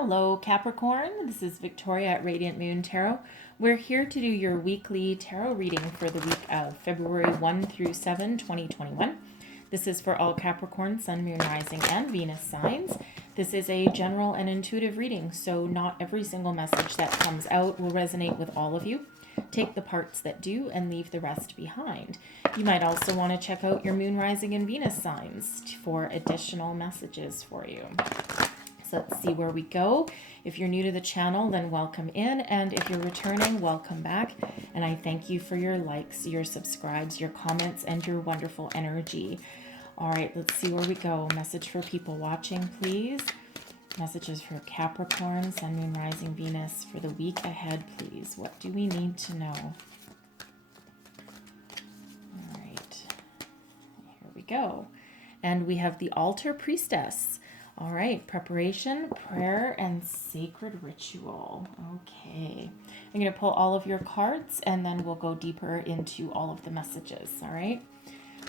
Hello, Capricorn. This is Victoria at Radiant Moon Tarot. We're here to do your weekly tarot reading for the week of February 1 through 7, 2021. This is for all Capricorn, Sun, Moon, Rising, and Venus signs. This is a general and intuitive reading, so not every single message that comes out will resonate with all of you. Take the parts that do and leave the rest behind. You might also want to check out your Moon, Rising, and Venus signs for additional messages for you. So let's see where we go. If you're new to the channel, then welcome in. And if you're returning, welcome back. And I thank you for your likes, your subscribes, your comments, and your wonderful energy. All right, let's see where we go. Message for people watching, please. Messages for Capricorn, Sun, Moon, Rising, Venus for the week ahead, please. What do we need to know? All right, here we go. And we have the Altar Priestess. All right, preparation, prayer, and sacred ritual. Okay, I'm going to pull all of your cards and then we'll go deeper into all of the messages. All right,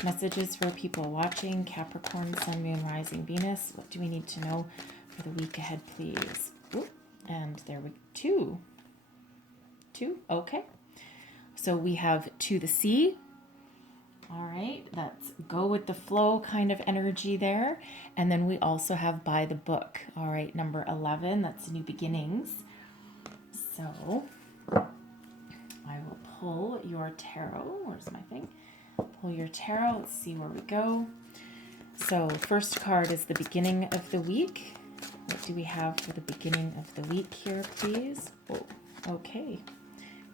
messages for people watching, Capricorn, Sun, Moon, Rising, Venus. What do we need to know for the week ahead, please? Ooh, and there we go. Two, okay. So we have to the sea. All right, that's go with the flow kind of energy there. And then we also have by the book. All right, number 11, that's new beginnings. So I will pull your tarot. Where's my thing? Pull your tarot. Let's see where we go. So first card is the beginning of the week. What do we have for the beginning of the week here, please? Oh, okay.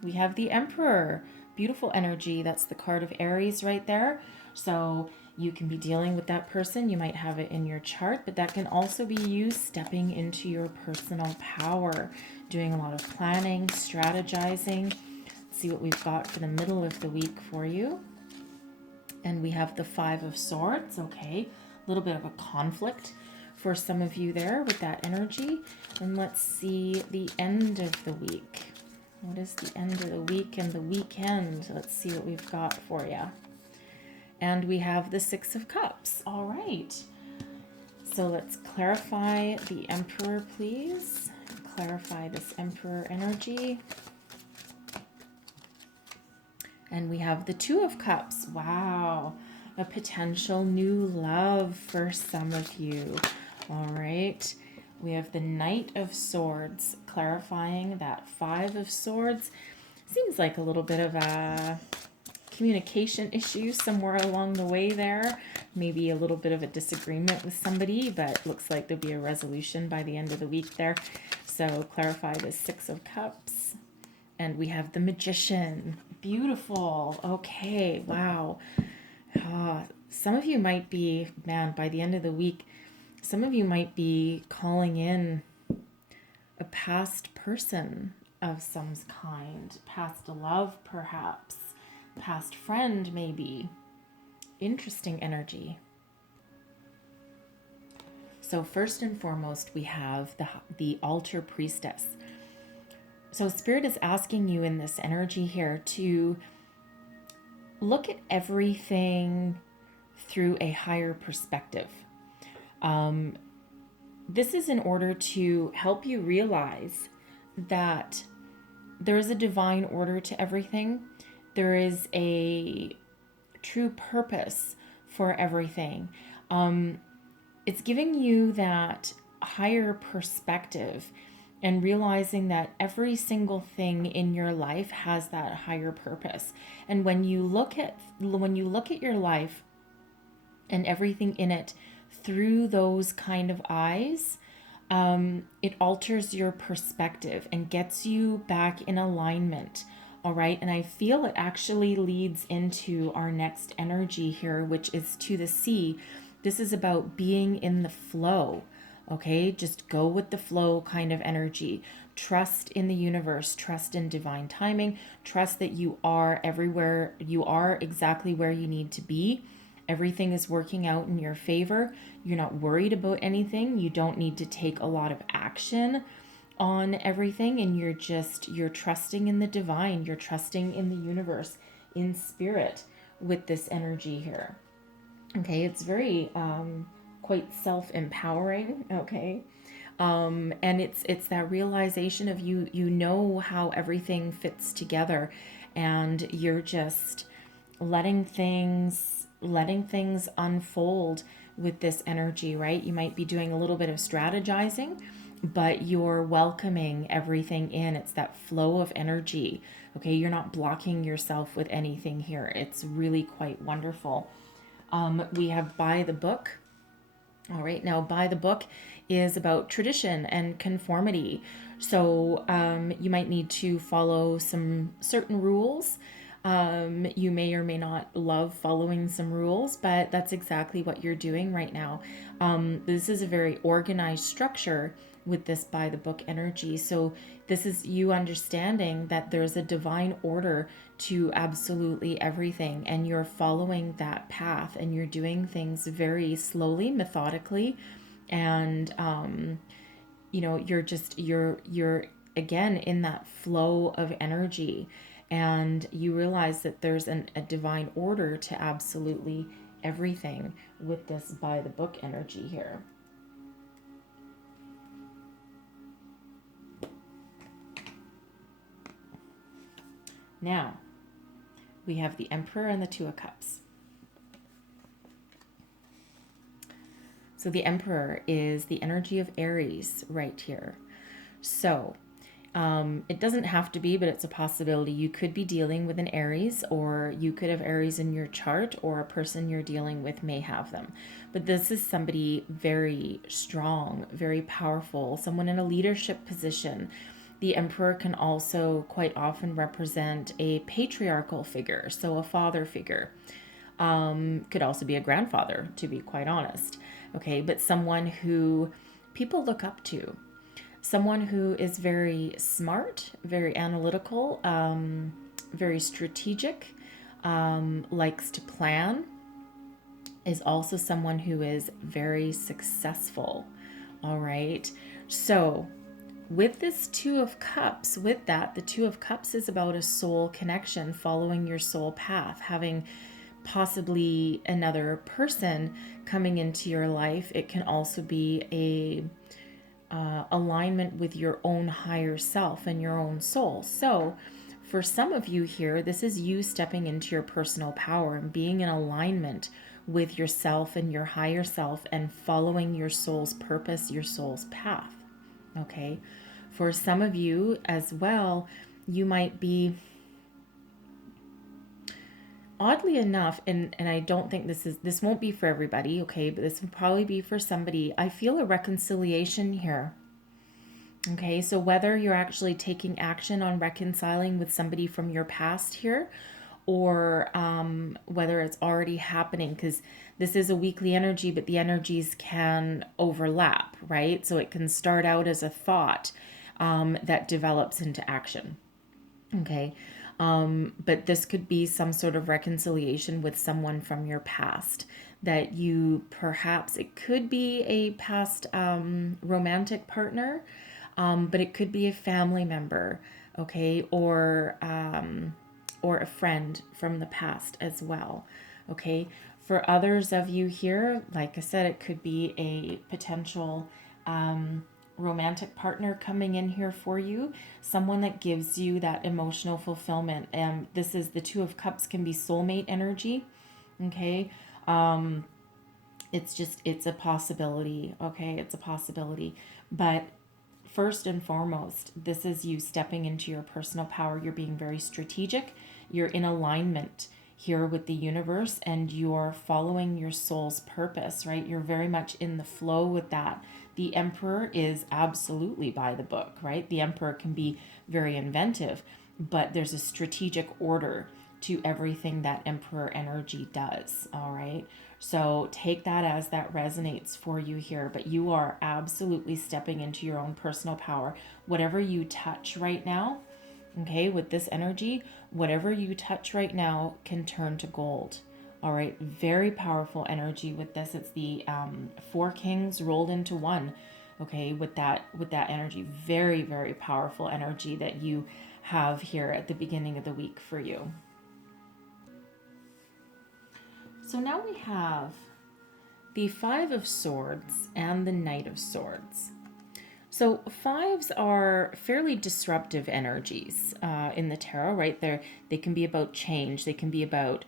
We have the Emperor. Beautiful energy. That's the card of Aries right there. So you can be dealing with that person. You might have it in your chart, but that can also be you stepping into your personal power, doing a lot of planning, strategizing. Let's see what we've got for the middle of the week for you. And we have the Five of Swords. Okay, a little bit of a conflict for some of you there with that energy. And let's see the end of the week. What is the end of the week and the weekend? Let's see what we've got for you. And we have the Six of Cups. All right. So let's clarify the Emperor, please. Clarify this Emperor energy. And we have the Two of Cups. Wow. A potential new love for some of you. All right. We have the Knight of Swords, clarifying that Five of Swords. Seems like a little bit of a communication issue somewhere along the way there. Maybe a little bit of a disagreement with somebody, but looks like there'll be a resolution by the end of the week there. So clarify the Six of Cups. And we have the Magician. Beautiful. Okay, wow. Some of you might be, man, by the end of the week, some of you might be calling in a past person of some kind, past love perhaps, past friend maybe. Interesting energy. So first and foremost, we have the Altar Priestess. So Spirit is asking you in this energy here to look at everything through a higher perspective. This is in order to help you realize that there is a divine order to everything. There is a true purpose for everything. It's giving you that higher perspective and realizing that every single thing in your life has that higher purpose. And when you look at your life and everything in it through those kind of eyes, it alters your perspective and gets you back in alignment. All right. And I feel it actually leads into our next energy here, which is to the sea. This is about being in the flow. Okay. Just go with the flow kind of energy. Trust in the universe, trust in divine timing, trust that you are everywhere. You are exactly where you need to be. Everything is working out in your favor. You're not worried about anything. You don't need to take a lot of action on everything. And you're trusting in the divine. You're trusting in the universe, in spirit with this energy here. Okay. It's very, quite self-empowering. Okay. And it's that realization of you know how everything fits together, and you're just letting things unfold with this energy, right? You might be doing a little bit of strategizing, but you're welcoming everything in. It's that flow of energy. Okay, you're not blocking yourself with anything here. It's really quite wonderful. We have by the book. All right, now by the book is about tradition and conformity. So you might need to follow some certain rules. You may or may not love following some rules, but that's exactly what you're doing right now. This is a very organized structure with this by the book energy. So this is you understanding that there's a divine order to absolutely everything, and you're following that path, and you're doing things very slowly, methodically, and you're again in that flow of energy, and you realize that there's a divine order to absolutely everything with this by the book energy here. Now, we have the Emperor and the Two of Cups. So the Emperor is the energy of Aries right here. So it doesn't have to be, but it's a possibility. You could be dealing with an Aries, or you could have Aries in your chart, or a person you're dealing with may have them. But this is somebody very strong, very powerful, someone in a leadership position. The Emperor can also quite often represent a patriarchal figure, so a father figure. Could also be a grandfather, to be quite honest. Okay, but someone who people look up to. Someone who is very smart, very analytical, very strategic, likes to plan, is also someone who is very successful. All right, so with this Two of Cups, with that, the Two of Cups is about a soul connection, following your soul path, having possibly another person coming into your life. It can also be a alignment with your own higher self and your own soul. So for some of you here, this is you stepping into your personal power and being in alignment with yourself and your higher self, and following your soul's purpose, your soul's path. Okay, for some of you as well, you might be, oddly enough, and I don't think this won't be for everybody, okay, but this will probably be for somebody. I feel a reconciliation here. Okay, so whether you're actually taking action on reconciling with somebody from your past here, or whether it's already happening, because this is a weekly energy, but the energies can overlap, right? So it can start out as a thought that develops into action. Okay. But this could be some sort of reconciliation with someone from your past that you perhaps, it could be a past romantic partner, but it could be a family member, okay, or a friend from the past as well, okay. For others of you here, like I said, it could be a potential romantic partner coming in here for you, someone that gives you that emotional fulfillment. And this is the Two of Cups, can be soulmate energy, okay. It's a possibility, okay, it's a possibility. But first and foremost, this is you stepping into your personal power. You're being very strategic, you're in alignment here with the universe, and you're following your soul's purpose, right? You're very much in the flow with that. The Emperor is absolutely by the book, right? The Emperor can be very inventive, but there's a strategic order to everything that Emperor energy does, all right? So take that as that resonates for you here, but you are absolutely stepping into your own personal power. Whatever you touch right now, okay, with this energy, whatever you touch right now can turn to gold. All right, very powerful energy with this. It's the Four Kings rolled into one. Okay, with that energy, very, very powerful energy that you have here at the beginning of the week for you. So now we have the Five of Swords and the Knight of Swords. So fives are fairly disruptive energies in the tarot, right? They can be about change. They can be about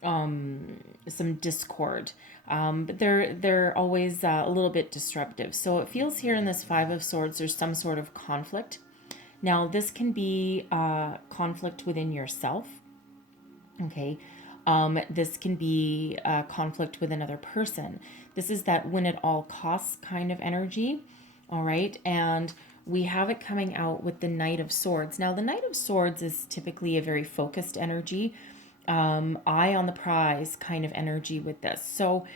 some discord, but they're always a little bit disruptive. So it feels here in this Five of Swords, there's some sort of conflict. Now this can be conflict within yourself. Okay. This can be a conflict with another person. This is that win at all costs kind of energy. All right. And we have it coming out with the Knight of Swords. Now, the Knight of Swords is typically a very focused energy, eye on the prize kind of energy with this. So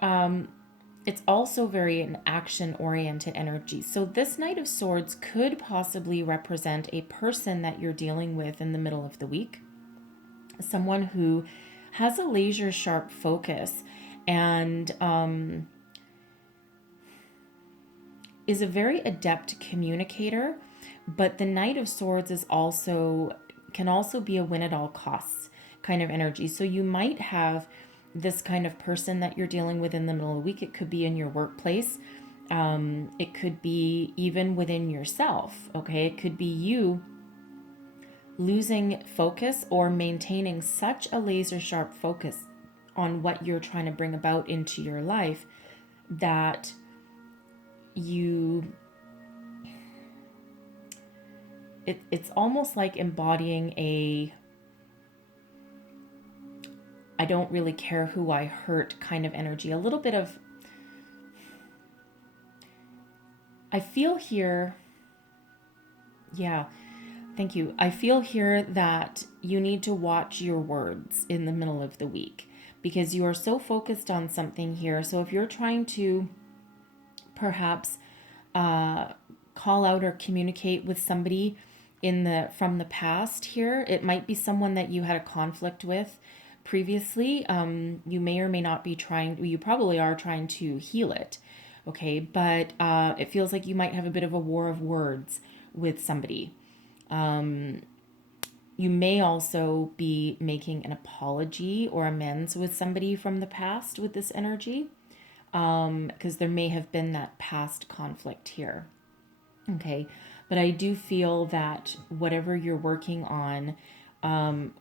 it's also very an action oriented energy. So this Knight of Swords could possibly represent a person that you're dealing with in the middle of the week, someone who has a laser sharp focus and is a very adept communicator. But the Knight of Swords is also can also be a win at all costs kind of energy. So you might have this kind of person that you're dealing with in the middle of the week. It could be in your workplace. It could be even within yourself. Okay, it could be you losing focus or maintaining such a laser sharp focus on what you're trying to bring about into your life that it's almost like embodying a I don't really care who I hurt kind of energy. A little bit of, I feel here, yeah, thank you. I feel here that you need to watch your words in the middle of the week because you are so focused on something here. So if you're trying to perhaps call out or communicate with somebody from the past here, it might be someone that you had a conflict with previously. You may or may not be you probably are trying to heal it. Okay, but it feels like you might have a bit of a war of words with somebody. You may also be making an apology or amends with somebody from the past with this energy, because there may have been that past conflict here. Okay, but I do feel that whatever you're working on,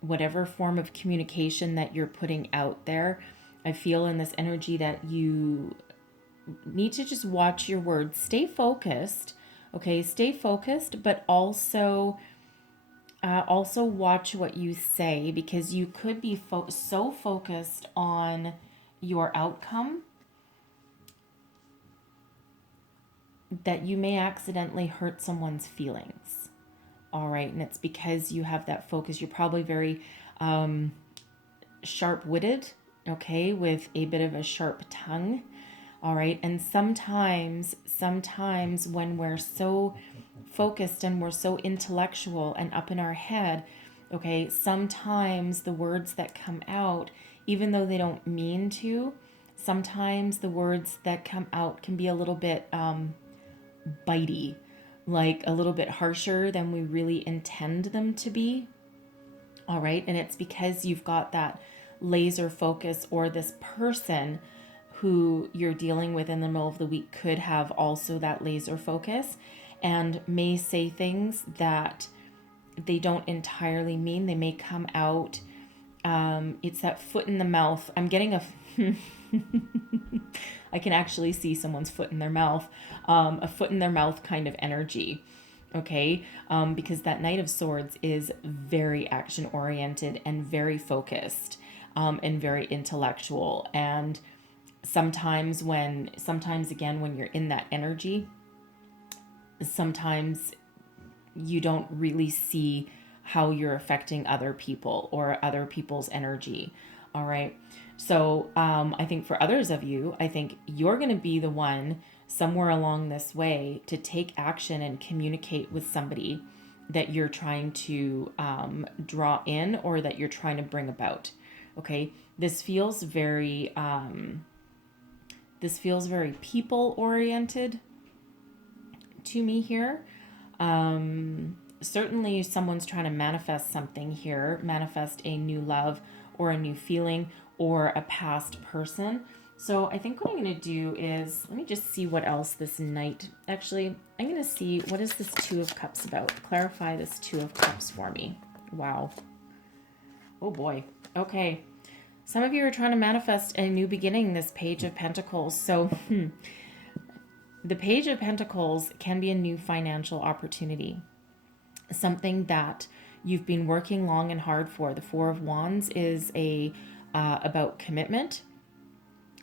whatever form of communication that you're putting out there, I feel in this energy that you need to just watch your words, stay focused. Okay, stay focused, but also watch what you say, because you could be so focused on your outcome that you may accidentally hurt someone's feelings. All right, and it's because you have that focus. You're probably very sharp-witted, okay, with a bit of a sharp tongue. All right, and sometimes when we're so focused and we're so intellectual and up in our head, okay, sometimes the words that come out, even though they don't mean to, sometimes the words that come out can be a little bit bitey, like a little bit harsher than we really intend them to be. All right, and it's because you've got that laser focus, or this person who you're dealing with in the middle of the week could have also that laser focus and may say things that they don't entirely mean. They may come out, it's that foot in the mouth. I'm getting I can actually see someone's foot in their mouth, a foot in their mouth kind of energy. Okay, because that Knight of Swords is very action oriented and very focused, and very intellectual. And sometimes again, when you're in that energy, sometimes you don't really see how you're affecting other people or other people's energy. All right. So I think for others of you, I think you're going to be the one somewhere along this way to take action and communicate with somebody that you're trying to draw in, or that you're trying to bring about. Okay. This feels very people oriented to me here. Certainly someone's trying to manifest something here, manifest a new love or a new feeling or a past person. So I think what I'm going to do is, let me just see what else this Knight, actually, I'm going to see, what is this Two of Cups about? Clarify this Two of Cups for me. Wow. Oh boy. Okay. Some of you are trying to manifest a new beginning, this Page of Pentacles. So the Page of Pentacles can be a new financial opportunity, something that you've been working long and hard for. The Four of Wands is about commitment,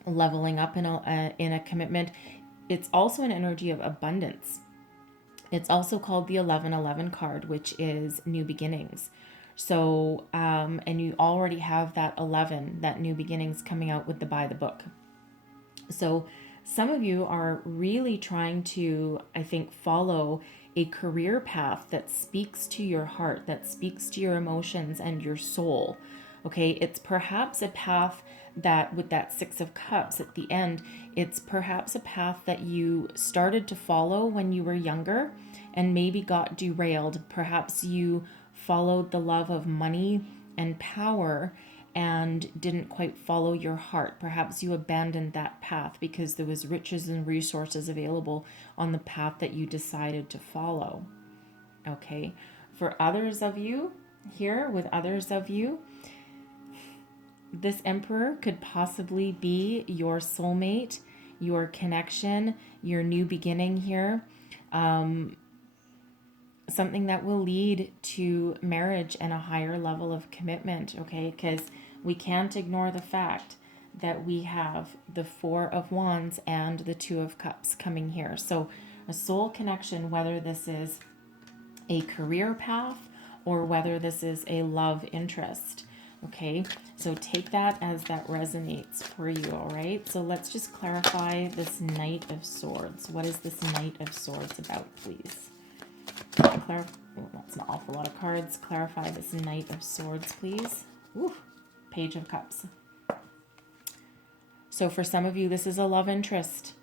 leveling up in a commitment. It's also an energy of abundance. It's also called the 1111 card, which is new beginnings. So, and you already have that 11, that new beginnings coming out with the Buy the Book. So some of you are really trying to, I think, follow a career path that speaks to your heart, that speaks to your emotions and your soul. Okay, it's perhaps a path that, with that Six of Cups at the end, it's perhaps a path that you started to follow when you were younger and maybe got derailed. Perhaps you followed the love of money and power and didn't quite follow your heart. Perhaps you abandoned that path because there was riches and resources available on the path that you decided to follow. Okay, for others of you here, with others of you, this Emperor could possibly be your soulmate, your connection, your new beginning here. Something that will lead to marriage and a higher level of commitment, okay? Because we can't ignore the fact that we have the Four of Wands and the Two of Cups coming here. So a soul connection, whether this is a career path or whether this is a love interest, okay? So take that as that resonates for you, all right? So let's just clarify this Knight of Swords. What is this Knight of Swords about, please? That's an awful lot of cards. Clarify this Knight of Swords, please. Ooh, Page of Cups. So for some of you, this is a love interest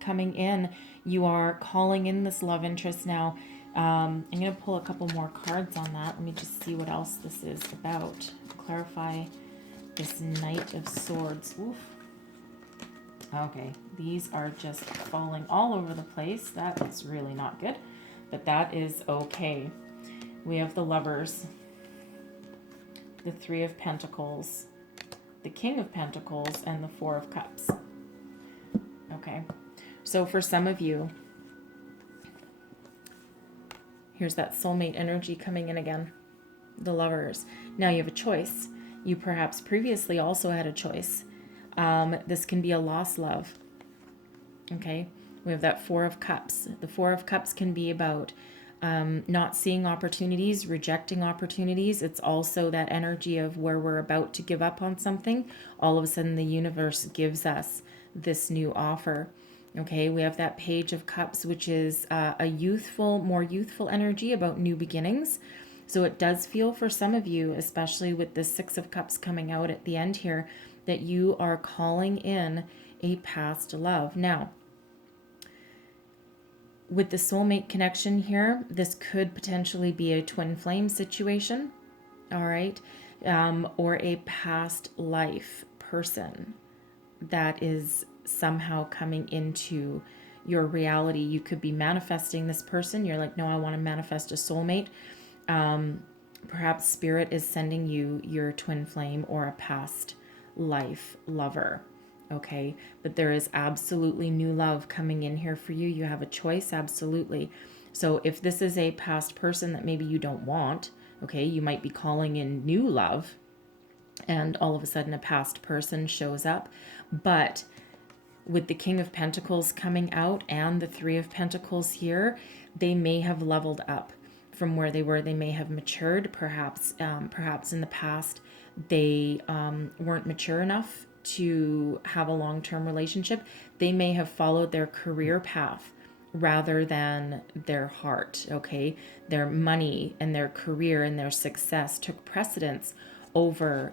coming in. You are calling in this love interest now. I'm going to pull a couple more cards on that. Let me just see what else this is about. Clarify this Knight of Swords. Oof. Okay, these are just falling all over the place. That's really not good, but that is okay. We have the Lovers, the Three of Pentacles, the King of Pentacles, and the Four of Cups. Okay, so for some of you, here's that soulmate energy coming in again, the Lovers. Now you have a choice. You perhaps previously also had a choice. This can be a lost love. Okay, we have that Four of Cups. The Four of Cups can be about not seeing opportunities, rejecting opportunities. It's also that energy of where we're about to give up on something. All of a sudden the universe gives us this new offer. Okay, we have that Page of Cups, which is a youthful, more youthful energy about new beginnings. So it does feel for some of you, especially with the Six of Cups coming out at the end here, that you are calling in a past love. Now, with the soulmate connection here, this could potentially be a twin flame situation, all right, or a past life person that is somehow coming into your reality. You could be manifesting this person. You're like, no, I want to manifest a soulmate. Perhaps Spirit is sending you your twin flame or a past life lover. Okay, but there is absolutely new love coming in here for you. You have a choice, absolutely. So if this is a past person that maybe you don't want, okay, you might be calling in new love and all of a sudden a past person shows up. But with the King of Pentacles coming out and the Three of Pentacles here, they may have leveled up from where they were. They may have matured. Perhaps in the past they weren't mature enough to have a long-term relationship. They may have followed their career path rather than their heart, okay? Their money and their career and their success took precedence over,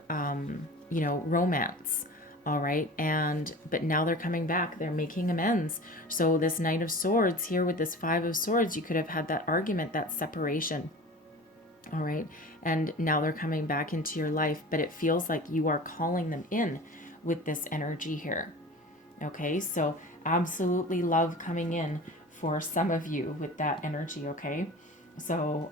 romance, all right? But now they're coming back. They're making amends. So this Knight of Swords here with this Five of Swords, you could have had that argument, that separation, all right? And now they're coming back into your life, but it feels like you are calling them in with this energy here. Okay, so absolutely love coming in for some of you with that energy. Okay, so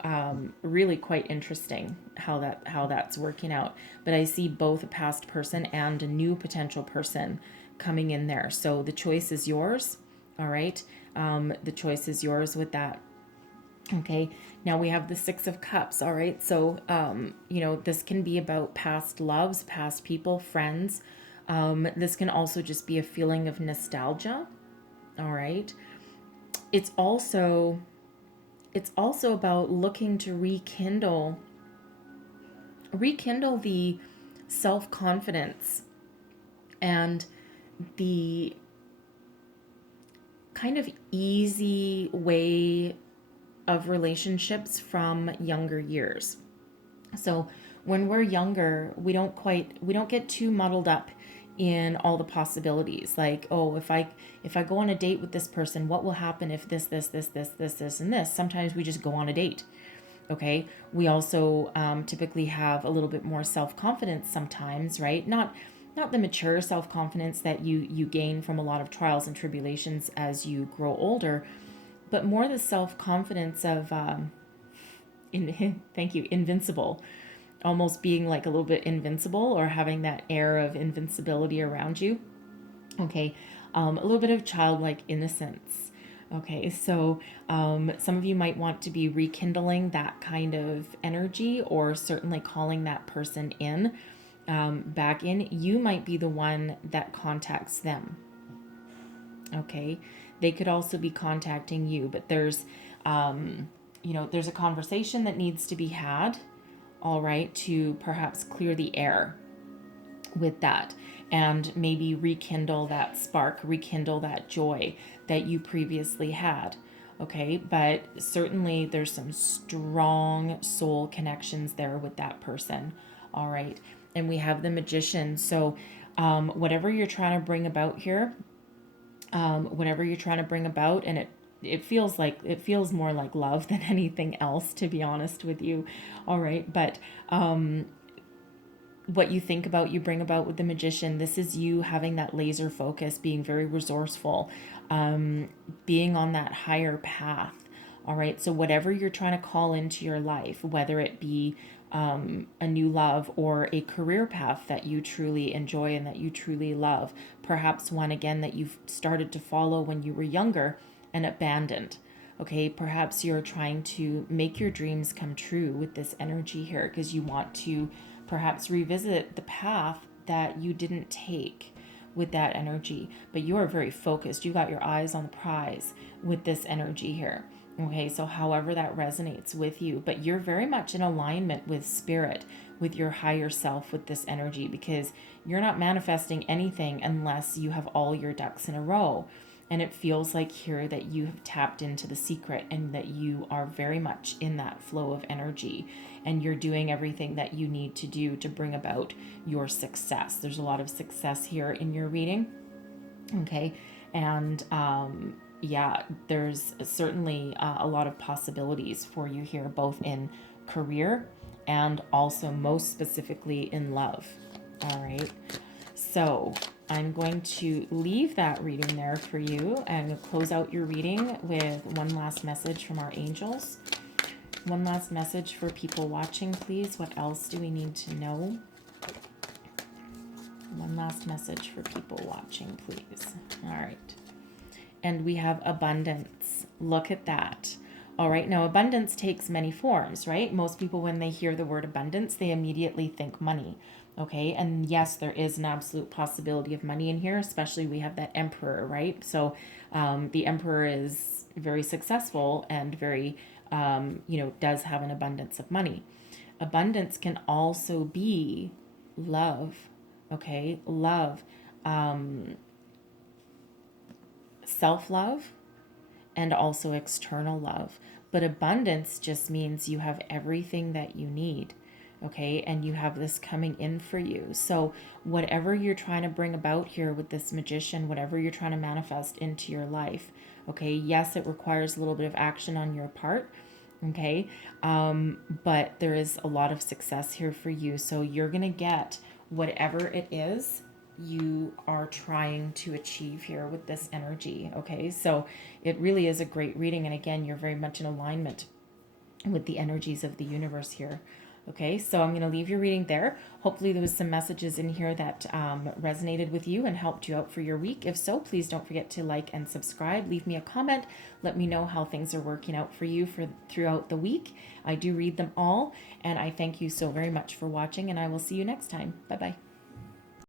really quite interesting how that's working out. But I see both a past person and a new potential person coming in there. So the choice is yours. All right, the choice is yours with that. Okay, now we have the Six of Cups. All right, so this can be about past loves, past people, friends. This can also just be a feeling of nostalgia. All right, it's also about looking to rekindle the self-confidence and the kind of easy way of relationships from younger years. So when we're younger, we don't get too muddled up in all the possibilities. Like, oh, if I go on a date with this person, what will happen if this, and this? Sometimes we just go on a date. Okay. We also typically have a little bit more self confidence sometimes, right? Not the mature self confidence that you gain from a lot of trials and tribulations as you grow older, but more the self confidence of thank you, invincible, almost being like a little bit invincible or having that air of invincibility around you. Okay, a little bit of childlike innocence. Okay, so some of you might want to be rekindling that kind of energy, or certainly calling that person in, back in. You might be the one that contacts them. Okay, they could also be contacting you, but there's a conversation that needs to be had, all right, to perhaps clear the air with that, and maybe rekindle that spark, rekindle that joy that you previously had. Okay, but certainly there's some strong soul connections there with that person. All right, and we have the Magician. So whatever you're trying to bring about here, whatever you're trying to bring about, and it feels more like love than anything else, to be honest with you. All right, but what you think about, you bring about with the Magician. This is you having that laser focus, being very resourceful, being on that higher path. All right, so whatever you're trying to call into your life, whether it be a new love or a career path that you truly enjoy and that you truly love, perhaps one again that you've started to follow when you were younger and abandoned. Okay, perhaps you're trying to make your dreams come true with this energy here because you want to perhaps revisit the path that you didn't take with that energy, but you are very focused. You got your eyes on the prize with this energy here. Okay, so however that resonates with you, but you're very much in alignment with spirit, with your higher self with this energy, because you're not manifesting anything unless you have all your ducks in a row. And it feels like here that you have tapped into the secret and that you are very much in that flow of energy, and you're doing everything that you need to do to bring about your success. There's a lot of success here in your reading. Okay. And yeah, there's certainly a lot of possibilities for you here, both in career and also most specifically in love. All right. So I'm going to leave that reading there for you and close out your reading with one last message from our angels. One last message for people watching, please. What else do we need to know? One last message for people watching, please. All right. And we have abundance. Look at that. All right. Now, abundance takes many forms, right? Most people, when they hear the word abundance, they immediately think money. Okay. And yes, there is an absolute possibility of money in here, especially we have that emperor, right? So the emperor is very successful and very, does have an abundance of money. Abundance can also be love. Okay. Love. Self-love and also external love. But abundance just means you have everything that you need. Okay, and you have this coming in for you. So whatever you're trying to bring about here with this Magician, whatever you're trying to manifest into your life, okay, yes, it requires a little bit of action on your part. Okay, but there is a lot of success here for you. So you're gonna get whatever it is you are trying to achieve here with this energy. Okay, so it really is a great reading. And again, you're very much in alignment with the energies of the universe here. Okay, so I'm going to leave your reading there. Hopefully there was some messages in here that resonated with you and helped you out for your week. If so, please don't forget to like and subscribe. Leave me a comment. Let me know how things are working out for you throughout the week. I do read them all, and I thank you so very much for watching, and I will see you next time. Bye-bye.